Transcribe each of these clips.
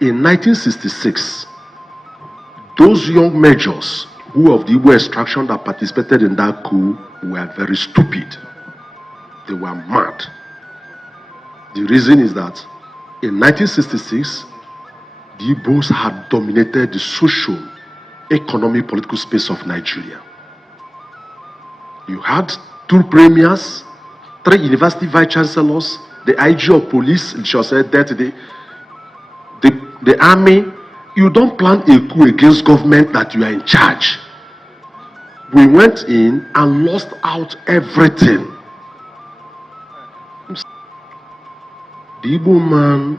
In 1966, those young majors who of the Igbo extraction that participated in that coup were very stupid. They were mad. The reason is that in 1966, the Igbos had dominated the social, economic, political space of Nigeria. You had 2 premiers, 3 university vice chancellors, the IG of police, the army. You don't plan a coup against government that you are in charge. We went in and lost out everything. The Igbo man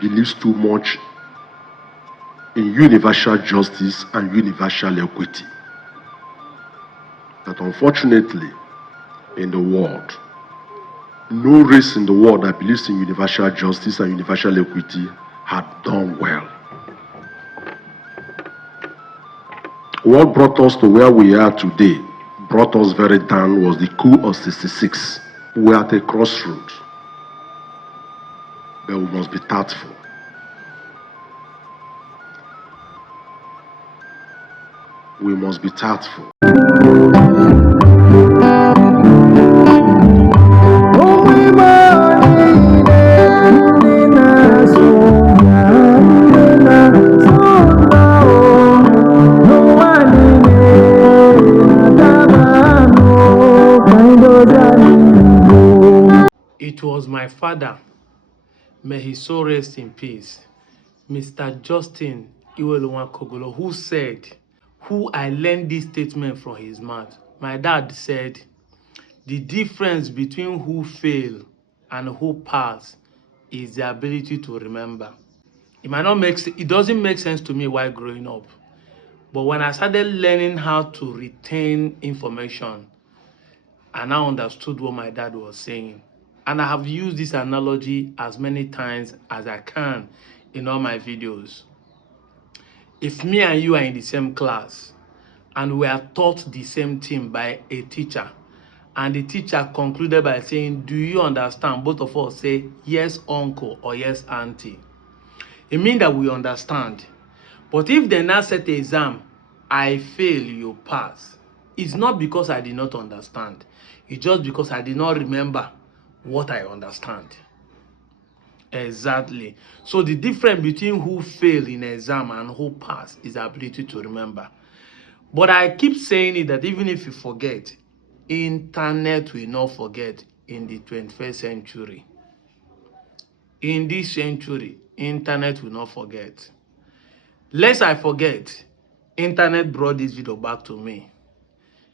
believes too much in universal justice and universal equity. That unfortunately, in the world, no race in the world that believes in universal justice and universal equity had done well. What brought us to where we are today, brought us very down, was the coup of 66. We are at a crossroad, but we must be tactful. We must be tactful. It was my father, may his soul rest in peace, Mr. Justin Iweluwa-Kogolo, who said, who I learned this statement from his mouth. My dad said, the difference between who fail and who pass is the ability to remember. It doesn't make sense to me while growing up. But when I started learning how to retain information, I now understood what my dad was saying. And I have used this analogy as many times as I can in all my videos. If me and you are in the same class and we are taught the same thing by a teacher, and the teacher concluded by saying, do you understand? Both of us say, yes, uncle, or yes, auntie. It means that we understand. But if they now set the exam, I fail, you pass. It's not because I did not understand. It's just because I did not remember what I understand. Exactly. So the difference between who fail in exam and who pass is the ability to remember. But I keep saying it that even if you forget, internet will not forget in the 21st century. In this century, internet will not forget. Lest I forget, internet brought this video back to me.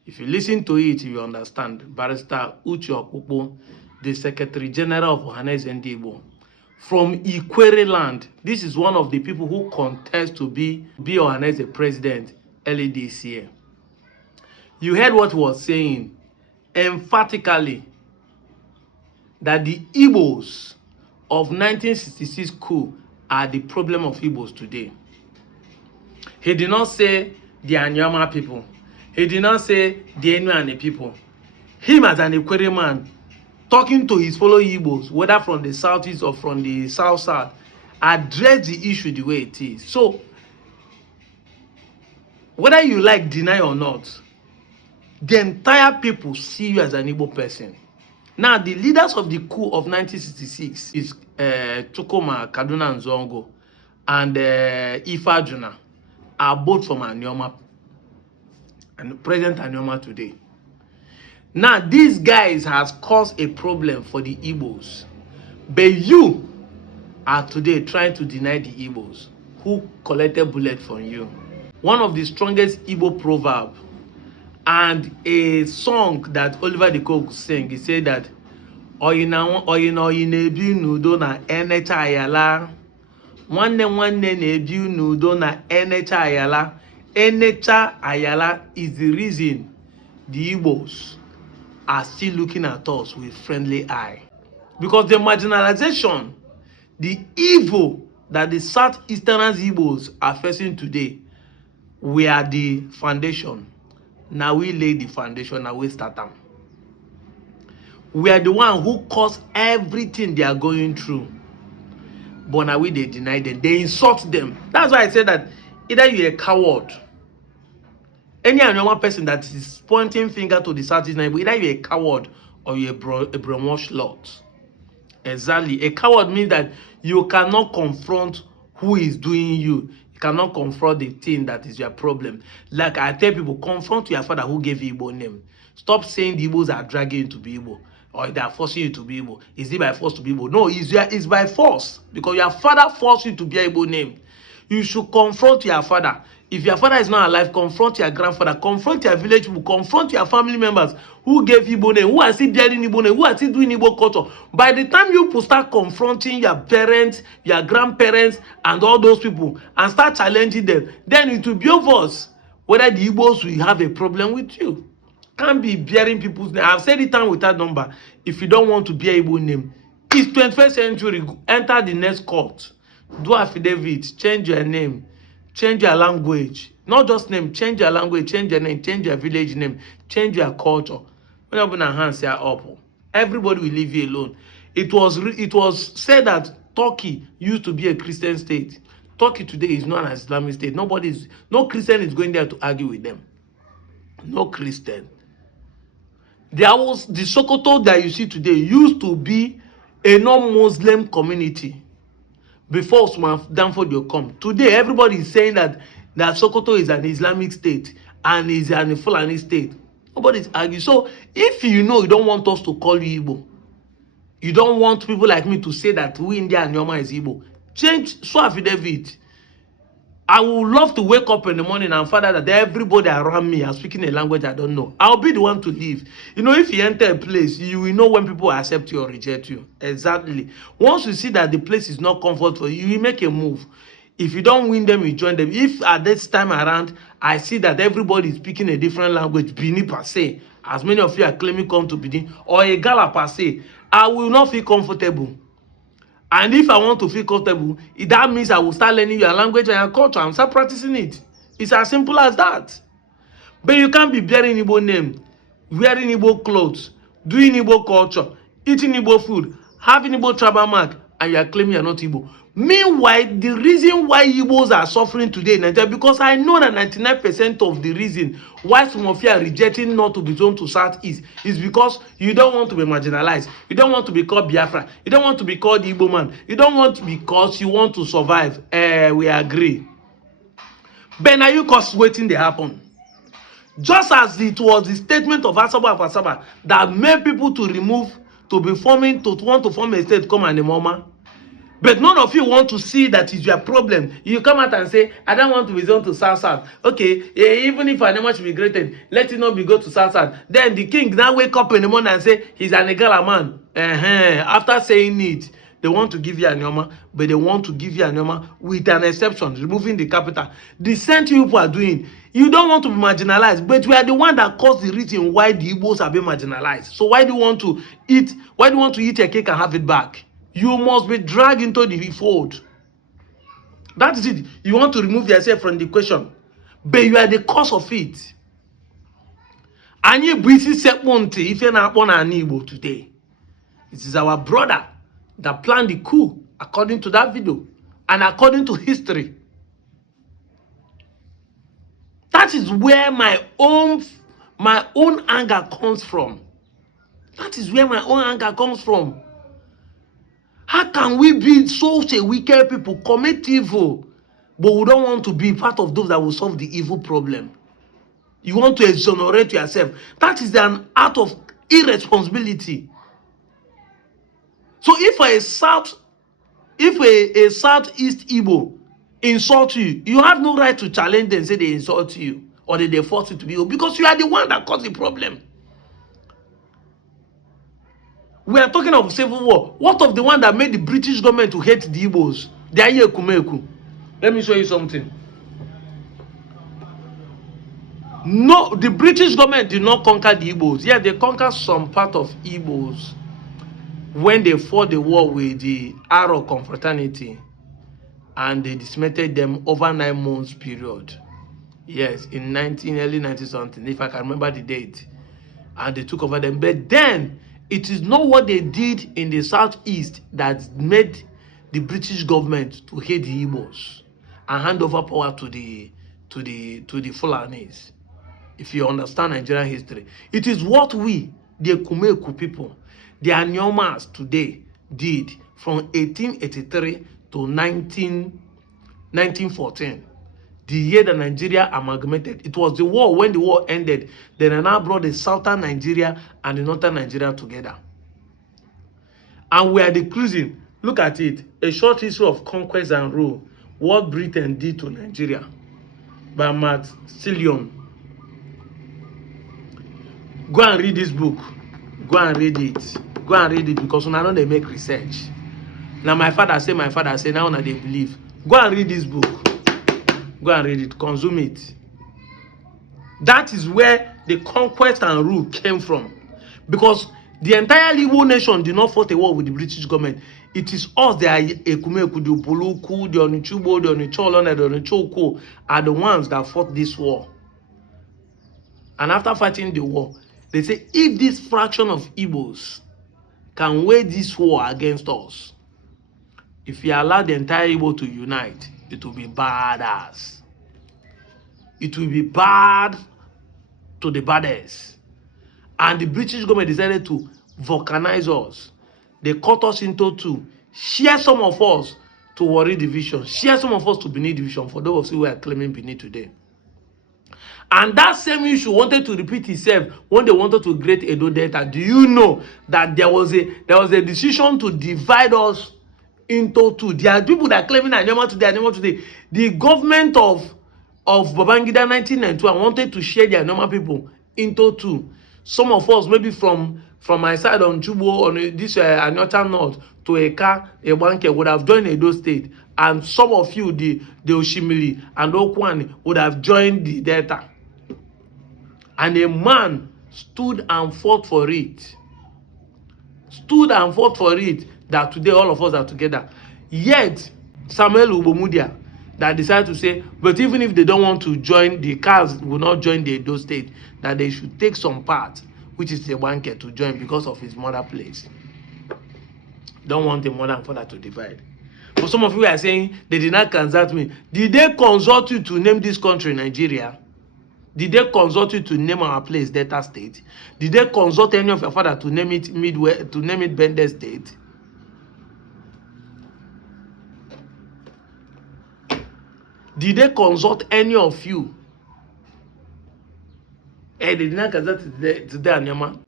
If you listen to it, you understand. Barrister Uche Okpukpo, the Secretary General of Ohaneze Igbo, from Ikwere land. This is one of the people who contest to be Ohaneze president early this year. You heard what he was saying emphatically, that the Igbos of 1966 coup are the problem of Igbos today. He did not say the Anioma people. He did not say the Enuane people. Him as an Ikwere man, talking to his fellow Igbos, whether from the southeast or from the south, address the issue the way it is. So, whether you like deny or not, the entire people see you as an Igbo person. Now, the leaders of the coup of 1966 is Chukuma Kaduna Nzongo and Ifa Juna are both from Anioma and President Anioma today. Now, these guys has caused a problem for the Igbos. But you are today trying to deny the Igbos who collected bullet from you. One of the strongest Igbo proverb and a song that Oliver the Coke sang, he said that oyina ebi n'udo na enecha ayala. Nwanne na-ebi n'udo na enecha ayala. Enecha ayala is the reason the Igbos are still looking at us with friendly eye. Because the marginalization, the evil that the Southeastern Igbos are facing today, we are the foundation. Now we lay the foundation, now we start them. We are the one who caused everything they are going through. but now they deny them. They insult them. That's why I said that either you're a coward. Any Anioma person that is pointing finger to the Southeast Igbo, either you're a coward or you're a brainwashed lot. Exactly. A coward means that you cannot confront who is doing you. You cannot confront the thing that is your problem. Like I tell people, confront your father who gave you Igbo name. Stop saying the Igbos are dragging you to be Igbo or they are forcing you to be Igbo. Is it by force to be Igbo? No, it's by force because your father forced you to be a Igbo name. You should confront your father. If your father is not alive, confront your grandfather, confront your village people, confront your family members who gave Igbo name, who are still bearing Igbo name, who are still doing Igbo culture. By the time you start confronting your parents, your grandparents, and all those people, and start challenging them, then it will be obvious whether the Igbos will have a problem with you. Can't be bearing people's name. I've said it time without number. If you don't want to bear Igbo name, it's 21st century. Enter the next court. Do affidavit, change your name, change your language. Not just name, change your language, change your name, change your village name, change your culture. When you open your hands, you're up. Everybody will leave you alone. It was said that Turkey used to be a Christian state. Turkey today is not an Islamic state. No Christian is going there to argue with them. No Christian. There was the Sokoto that you see today used to be a non-Muslim community before Usman Danford will come. Today, everybody is saying that Sokoto is an Islamic state and is an Fulani state. Nobody's arguing. So, if you know you don't want us to call you Igbo, you don't want people like me to say that we India and Anioma is Igbo, change so affidavit. I would love to wake up in the morning and find out that everybody around me are speaking a language I don't know. I'll be the one to leave. You know, if you enter a place, you will know when people accept you or reject you. Exactly. Once you see that the place is not comfortable for you, you make a move. If you don't win them, you join them. If at this time around, I see that everybody is speaking a different language, Bini per se, as many of you are claiming come to Bini, or a Gala per se, I will not feel comfortable. And if I want to feel comfortable, that means I will start learning your language and your culture and start practicing it. It's as simple as that. But you can't be bearing Igbo name, wearing Igbo clothes, doing Igbo culture, eating Igbo food, having Igbo tribal mark, and you are claiming you are not Igbo. Meanwhile, the reason why Igbos are suffering today in Nigeria, because I know that 99% of the reason why some of you are rejecting not to be zoned to Southeast is because you don't want to be marginalized. You don't want to be called Biafra. You don't want to be called Igbo man. You don't want because you want to survive. We agree. But now you cause waiting they happen. Just as it was the statement of Asaba that made people to want to form a state, come and the mama. But none of you want to see that is your problem. You come out and say, I don't want to be zoned to South. Okay, even if Anioma should be graded, let it not be go to South. Then the king now wake up in the morning and say, he's an Igala man. After saying it, they want to give you Anioma, but they want to give you Anioma with an exception, removing the capital. The same thing people are doing. You don't want to be marginalized, but we are the one that caused the reason why the Igbos have been marginalized. So why do you want to eat a cake and have it back? You must be dragged into the fold. That is it. You want to remove yourself from the equation, but you are the cause of it. And you busy sekmonte if you're not born an Igbo today. It is our brother that planned the coup, according to that video, and according to history. That is where my own anger comes from. That is where my own anger comes from. How can we be such a wicked people, commit evil, but we don't want to be part of those that will solve the evil problem? You want to exonerate yourself. That is an act of irresponsibility. So if a Southeast Igbo insult you, you have no right to challenge them and say they insult you or they force you to be Igbo, because you are the one that caused the problem. We are talking of civil war. What of the one that made the British government to hate the Igbos? They are here, Kumeku. Let me show you something. No, the British government did not conquer the Igbos. Yeah, they conquered some part of Igbos when they fought the war with the Aro confraternity, and they dismantled them over 9 months period. Yes, in early 19 something, if I can remember the date. And they took over them. But then it is not what they did in the Southeast that made the British government to hate the Igbos and hand over power to the Fulanis. If you understand Nigerian history, it is what we, the Ekumeku people, the Aniomas today, did from 1883 to 1914. The year that Nigeria amalgamated. It was the war. When the war ended, then I now brought the southern Nigeria and the northern Nigeria together. And we are decreasing. Look at it. A short history of conquest and rule. What Britain did to Nigeria by Matt Stillion. Go and read this book. Go and read it. Go and read it because when I know they make research. Now my father say, now they believe. Go and read this book. Go and read it. Consume it. That is where the conquest and rule came from. Because the entire Igbo nation did not fight a war with the British government. It is us, the Ekumeku, the Upoluku, the Onichubo, the Onicholona, the Onichoko, are the ones that fought this war. And after fighting the war, they say, if this fraction of Igbos can wage this war against us, if we allow the entire Igbo to unite, it will be badass. It will be bad to the baddest. And the British government decided to volcanize us. They cut us into two. Share some of us to Warri division. Share some of us to Benin division. For those of you who are claiming Benin today. And that same issue wanted to repeat itself when they wanted to create Edo Delta. Do you know that there was a decision to divide us into two? There are people that are claiming Anioma today. The government of Babangida 1992 wanted to share the Anioma people into two. Some of us, maybe from my side on Chubo, on this Anyota North to Eka, Ebanke, would have joined Edo State. And some of you, the Oshimili and Okwani, would have joined the Delta. And a man stood and fought for it. That today all of us are together. Yet, Samuel Ubomudia, that decided to say, but even if they don't want to join, the cars will not join the Edo State, that they should take some part, which is the Wanke, to join because of his mother place. Don't want the mother and father to divide. For some of you are saying, they did not consult me. Did they consult you to name this country Nigeria? Did they consult you to name our place Delta State? Did they consult any of your father to name it Midway, to name it Bende State? Did they consult any of you? They did not consult today, Anioma.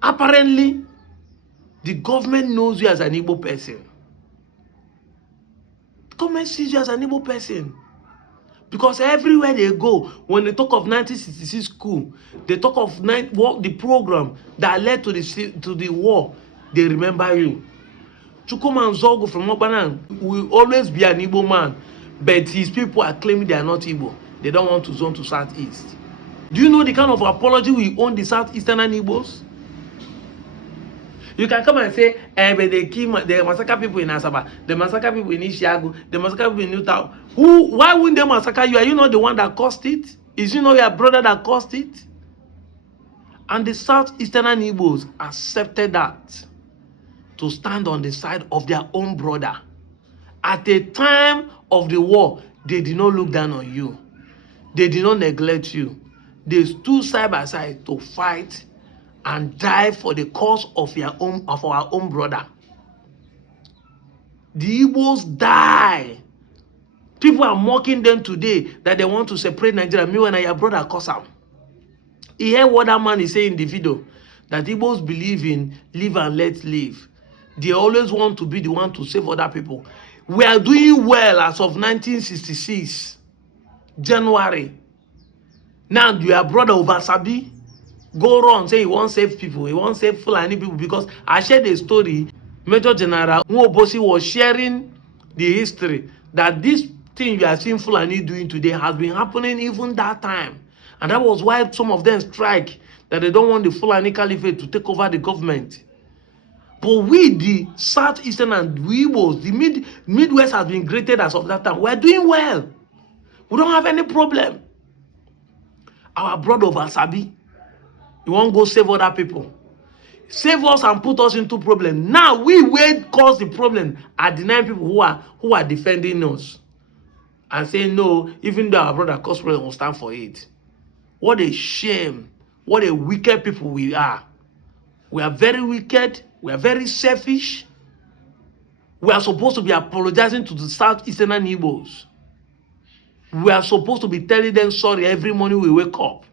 Apparently, the government knows you as an Igbo person. The government sees you as an Igbo person. Because everywhere they go, when they talk of 1966 coup, they talk of the program that led to the war, they remember you. Chukwuma Nzogu from Okpanan will always be an Igbo man, but his people are claiming they are not Igbo. They don't want to zone to Southeast. Do you know the kind of apology we own the Southeastern Igbos? You can come and say, but they massacre people in Asaba, they massacre people in Ishiagu, they massacre people in Newtown. Why wouldn't they massacre you? Are you not the one that caused it? Is you not your brother that caused it? And the Southeastern Igbos accepted that to stand on the side of their own brother. At the time of the war, they did not look down on you. They did not neglect you. They stood side by side to fight and die for the cause of our own brother. The Igbos die. People are mocking them today that they want to separate Nigeria. Me when your brother cause them. You hear what that man is saying in the video? That Igbos believe in live and let live. They always want to be the one to save other people. We are doing well as of 1966, January. Now your brother Obasabi go around say he won't save people, he won't save Fulani people, because I shared a story. Major General Nwobosi was sharing the history that this thing you are seeing Fulani doing today has been happening even that time. And that was why some of them strike, that they don't want the Fulani Caliphate to take over the government. But we, the Southeastern and Igbos, the Midwest has been created as of that time. We're doing well. We don't have any problem. Our brother Obasabi, he won't go save other people. save us and put us into problem. Now we will cause the problem are denying people who are defending us and saying no, even though our brother cause problem, will stand for it. What a shame. What a wicked people we are. We are very wicked. We are very selfish. We are supposed to be apologizing to the Southeastern Igbos. We are supposed to be telling them sorry every morning we wake up.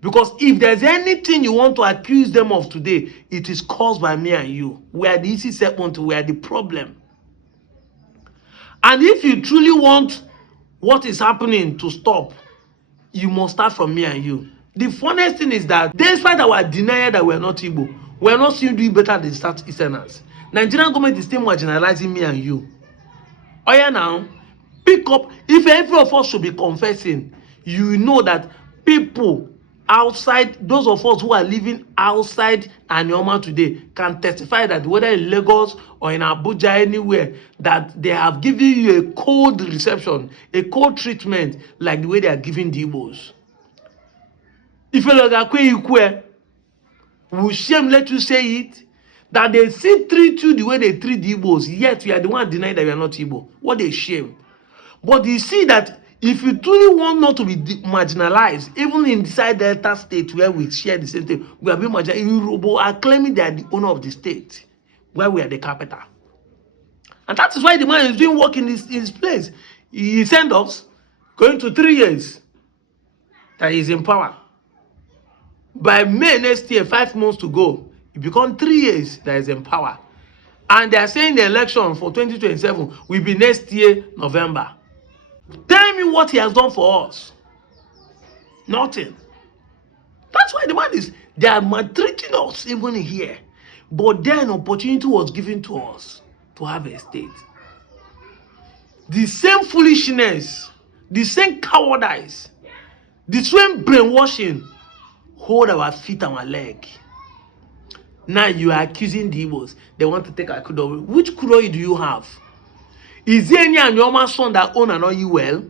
Because if there's anything you want to accuse them of today, it is caused by me and you. We are the easy segment, we are the problem. And if you truly want what is happening to stop, you must start from me and you. The funniest thing is that despite our denial that we are not Igbo, we are not still doing better than Southeasterners. Nigerian government is still marginalizing me and you. Oh yeah, now, pick up. If every of us should be confessing, you know that people outside, those of us who are living outside Anioma today can testify that whether in Lagos or in Abuja, anywhere, that they have given you a cold reception, a cold treatment, like the way they are giving the Igbos. If you look at Ikwe, will shame let you say it? That they still treat you the way they treat the Igbos, yet you are the one denying that you are not Igbo. What a shame. But you see that if you truly want not to be marginalized, even inside Delta State where we share the same thing, we are being marginalized. Yoruba are claiming they are the owner of the state, where we are the capital. And that is why the man is doing work in his place. He sent us going to 3 years that he is in power. By May next year, 5 months to go, it becomes 3 years that is in power. And they are saying the election for 2027 will be next year, November. Tell me what he has done for us. Nothing. That's why the man is, they are maltreating us even here. But then an opportunity was given to us to have a state. The same foolishness, the same cowardice, the same brainwashing hold our feet and our leg. Now you are accusing the Igbos. They want to take our kudo. Which kudo do you have? Is there any Anioma son that own an oil well?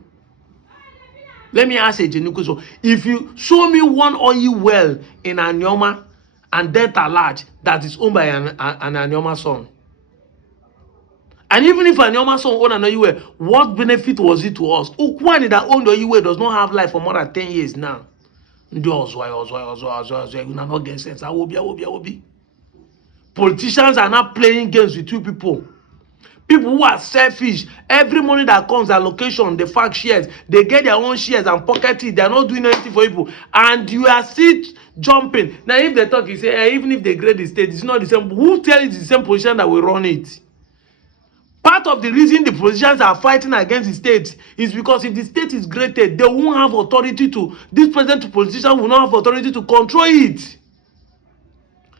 Let me ask a genuine question. If you show me one oil well in Anioma and Delta Large that is owned by an Anioma son, and even if Anioma son own an oil well, what benefit was it to us? Ukwani that owned oil well does not have life for more than 10 years now. You not get sense. I will be. Politicians are not playing games with you people. People who are selfish, every money that comes, allocation, the fact shares, they get their own shares and pocket it. They are not doing anything for people. And you are still jumping. Now, if they talk, you say, even if they grade the state, it's not the same. Who tells it's the same position that will run it? Part of the reason the politicians are fighting against the state is because if the state is graded, they won't have authority to, this present politician will not have authority to control it.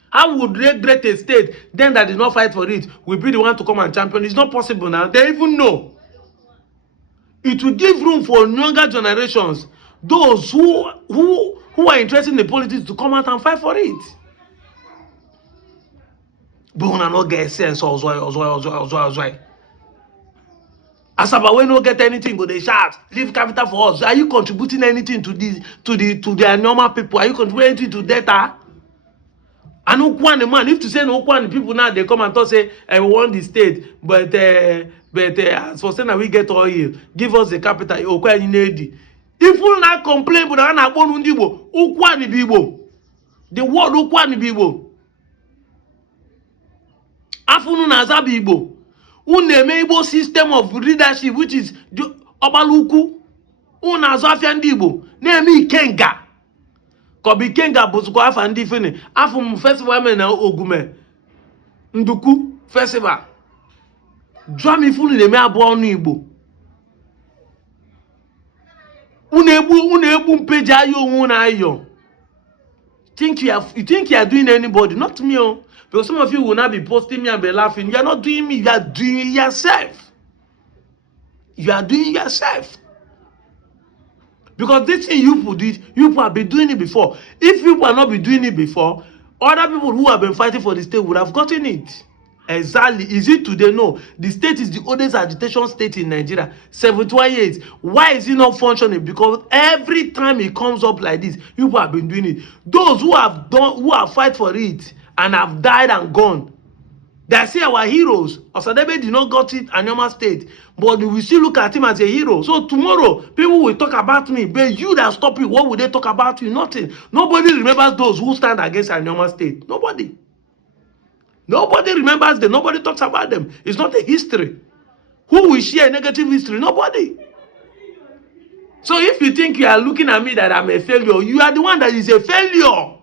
How would they grade a state, then that did not fight for it, will be the one to come and champion? It's not possible now. They even know. It will give room for younger generations, those who are interested in the politics, to come out and fight for it. But we not get sense also. Asaba, we no get anything, go they shout, leave capital for us. Are you contributing anything to the normal people? Are you contributing anything to data? And Ukwan, man, if to say no Ukwan people now they come and talk say we want the state, but as for saying that we get oil, give us the capital. Ukwan need. If we not complain, but I na born Igbo, Ukwan Igbo. The word Ukwan Igbo. Afunu na zabi Igbo. Uneme Igbo system of leadership, which is Obaluku. Una zafia ndi Igbo. Name Ikenga. Kobi Kenga buzukwa afa ndi fene. Afu festival me na Ogume. Nduku festival. Drum ifunu neme abo onu Igbo. Unebu mpeja ayo una ayo. You think you are doing anybody, not me. Oh. Because some of you will not be posting me and be laughing. You are not doing me, you are doing yourself. You are doing yourself. Because this thing you have been doing it before. If people have not been doing it before, other people who have been fighting for the state would have gotten it. Exactly. Is it today? No. The state is the oldest agitation state in Nigeria. 71 years. Why is it not functioning? Because every time it comes up like this, people have been doing it. Those who have fight for it and have died and gone. They say our heroes. Osadebe did not got it Anioma State, but we still look at him as a hero. So tomorrow, people will talk about me, but you that stop it, what will they talk about you? Nothing. Nobody remembers those who stand against Anioma State. Nobody. Nobody remembers them. Nobody talks about them. It's not a history. Who will share negative history? Nobody. So if you think you are looking at me that I'm a failure, you are the one that is a failure.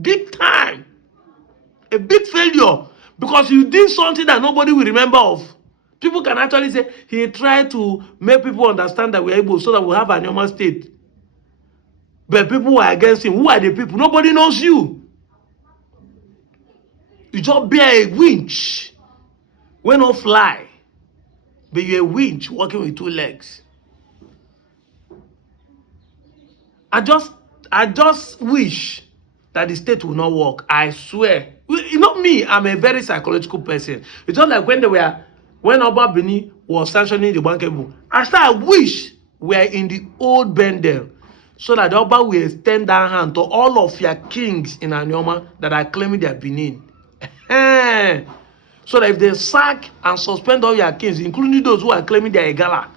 Big time. A big failure. Because you did something that nobody will remember of. People can actually say, he tried to make people understand that we're able so that we have a normal state. But people were against him. Who are the people? Nobody knows you. You just bear a winch. When no fly. But you're a winch walking with two legs. I just wish that the state will not work. I swear. You know me, I'm a very psychological person. It's just like when Oba Bini was sanctioning the bankable. I wish we're in the old bendel so that the Oba will extend that hand to all of your kings in Anioma that are claiming their Benin. So that if they sack and suspend all your kings, including those who are claiming their Egala,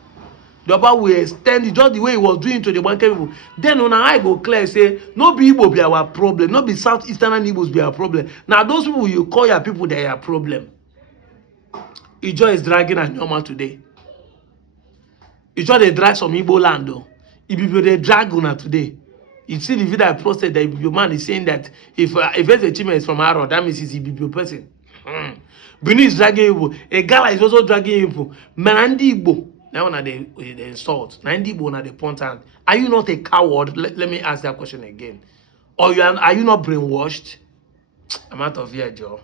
the Oba will extend it just the way he was doing to the bank people. Then when I go clear, say, no be Igbo be our problem, no be Southeastern Igbos be our problem. Now those people you call your people, they are your problem. Ijo is dragging Anioma today. Ijo they drag some Igbo land though. If they drag Una today. You see the video I posted that Ibibio man is saying that if there's a team is from Aro, that means it's Ibibio person. Benin is dragging Igbo. A gala is also dragging Igbo. Manandi Igbo. Now one the insult. Nandi Igbo na the pontant. Are you not a coward? Let me ask that question again. Or are you not brainwashed? I'm out of here, Joe.